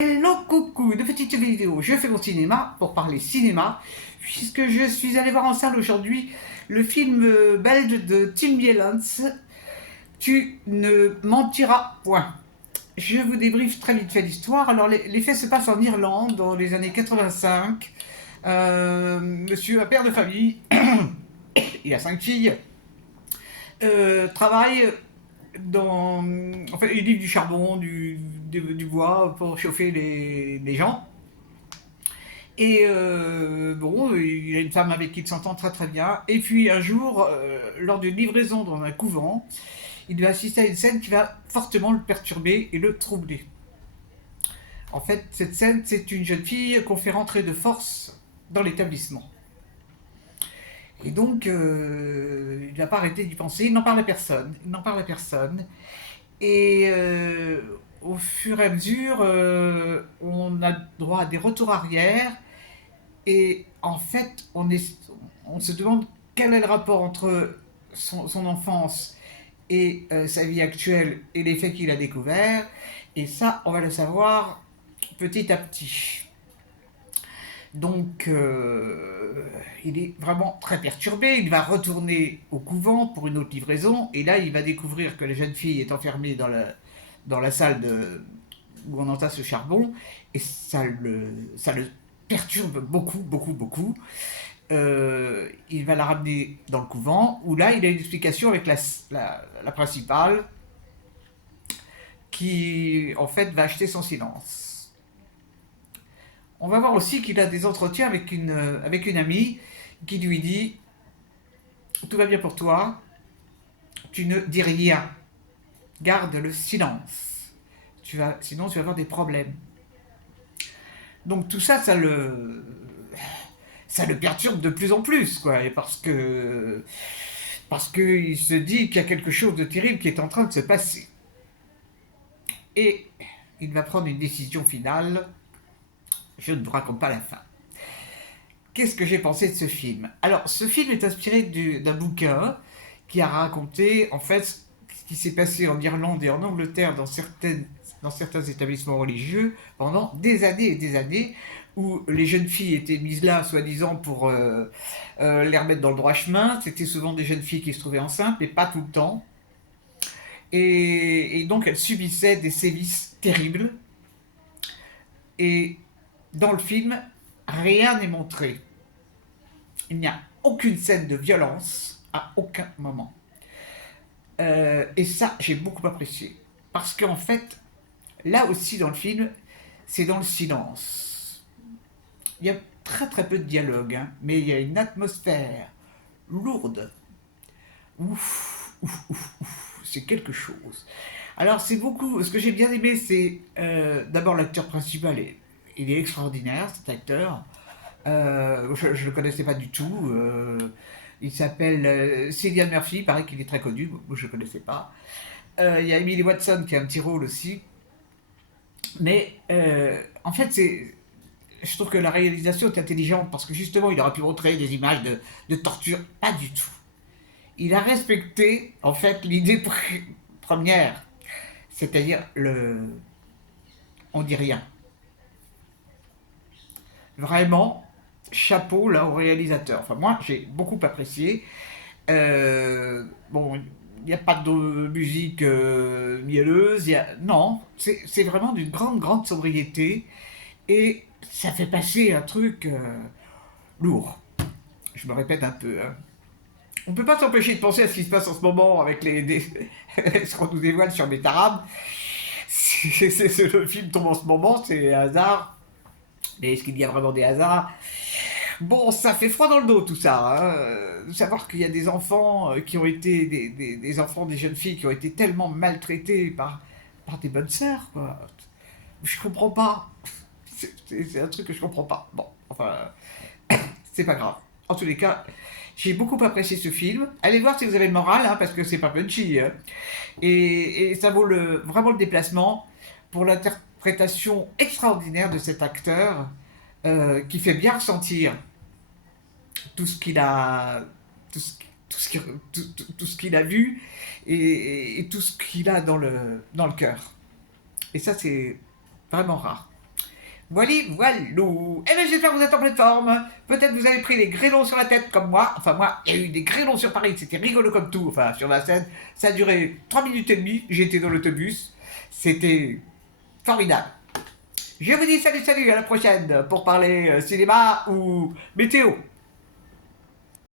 Hello coucou, de petites vidéos, je fais mon cinéma pour parler cinéma, puisque je suis allé voir en salle aujourd'hui le film belge de Tim Bielands, Tu ne mentiras point. Je vous débriefe très vite fait l'histoire. Alors les faits se passent en Irlande dans les années 85. Monsieur, un père de famille, il a 5 filles, travaille dans... En fait, il livre du charbon, du bois pour chauffer les gens. Et bon, il a une femme avec qui il s'entend très très bien. Et puis un jour, lors d'une livraison dans un couvent, il va assister à une scène qui va fortement le perturber et le troubler. En fait, cette scène, c'est une jeune fille qu'on fait rentrer de force dans l'établissement. Et donc, il ne va pas arrêter d'y penser, il n'en parle à personne. Il n'en parle à personne. Et au fur et à mesure, on a droit à des retours arrière. Et en fait, on se demande quel est le rapport entre son enfance et sa vie actuelle et les faits qu'il a découverts. Et ça, on va le savoir petit à petit. Donc, il est vraiment très perturbé. Il va retourner au couvent pour une autre livraison. Et là, il va découvrir que la jeune fille est enfermée dans la salle où on entasse le charbon. Et ça le perturbe beaucoup, beaucoup, beaucoup. Il va la ramener dans le couvent, où là, il a une explication avec la principale, qui, en fait, va acheter son silence. On va voir aussi qu'il a des entretiens avec une amie qui lui dit « Tout va bien pour toi, tu ne dis rien, garde le silence, sinon tu vas avoir des problèmes. » Donc tout ça, ça le perturbe de plus en plus, quoi, et parce qu'il se dit qu'il y a quelque chose de terrible qui est en train de se passer. Et il va prendre une décision finale. Je ne vous raconte pas la fin. Qu'est-ce que j'ai pensé de ce film? Alors, ce film est inspiré d'un bouquin qui a raconté, en fait, ce qui s'est passé en Irlande et en Angleterre dans certains établissements religieux pendant des années et des années, où les jeunes filles étaient mises là, soi-disant, pour les remettre dans le droit chemin. C'était souvent des jeunes filles qui se trouvaient enceintes, mais pas tout le temps. Et donc, elles subissaient des sévices terribles. Et dans le film, rien n'est montré. Il n'y a aucune scène de violence à aucun moment. Et ça, j'ai beaucoup apprécié. Parce qu'en fait, là aussi dans le film, c'est dans le silence. Il y a très très peu de dialogue, hein, mais il y a une atmosphère lourde. Ouf, ouf, ouf, ouf, c'est quelque chose. Alors c'est beaucoup, ce que j'ai bien aimé, c'est d'abord l'acteur principal, il est extraordinaire cet acteur. Je ne le connaissais pas du tout. Il s'appelle Cillian Murphy, il paraît qu'il est très connu, moi je ne le connaissais pas. Il y a Emily Watson qui a un petit rôle aussi. Mais en fait, je trouve que la réalisation est intelligente parce que justement, il aurait pu montrer des images de torture. Pas du tout. Il a respecté en fait l'idée première, c'est-à-dire on dit rien. Vraiment, chapeau là au réalisateur. Enfin, moi, j'ai beaucoup apprécié. Bon, il n'y a pas de musique mielleuse. Non, c'est vraiment d'une grande, grande sobriété. Et ça fait passer un truc lourd. Je me répète un peu. Hein. On ne peut pas s'empêcher de penser à ce qui se passe en ce moment avec ce qu'on nous dévoile sur Betarab. Le film tombe en ce moment, c'est un hasard. Mais est-ce qu'il y a vraiment des hasards? Bon, ça fait froid dans le dos tout ça. Hein. De savoir qu'il y a des enfants qui ont été des enfants, des jeunes filles qui ont été tellement maltraités par des bonnes sœurs, quoi. Je comprends pas. C'est un truc que je comprends pas. Bon, enfin, c'est pas grave. En tous les cas, j'ai beaucoup apprécié ce film. Allez voir si vous avez le moral, hein, parce que c'est pas punchy. Hein. Et ça vaut vraiment le déplacement pour l'interprétation extraordinaire de cet acteur qui fait bien ressentir tout ce qu'il a, tout ce, tout ce qu'il tout ce qu'il a vu et tout ce qu'il a dans le cœur. Et ça, c'est vraiment rare. Voilou. Eh bien, j'espère que vous êtes en pleine forme. Peut-être vous avez pris les grêlons sur la tête comme moi. Enfin, moi, il y a eu des grêlons sur Paris. C'était rigolo comme tout. Enfin, sur la scène. Ça a duré 3 minutes et demie. J'étais dans l'autobus. C'était formidable. Je vous dis salut, salut, à la prochaine pour parler cinéma ou météo.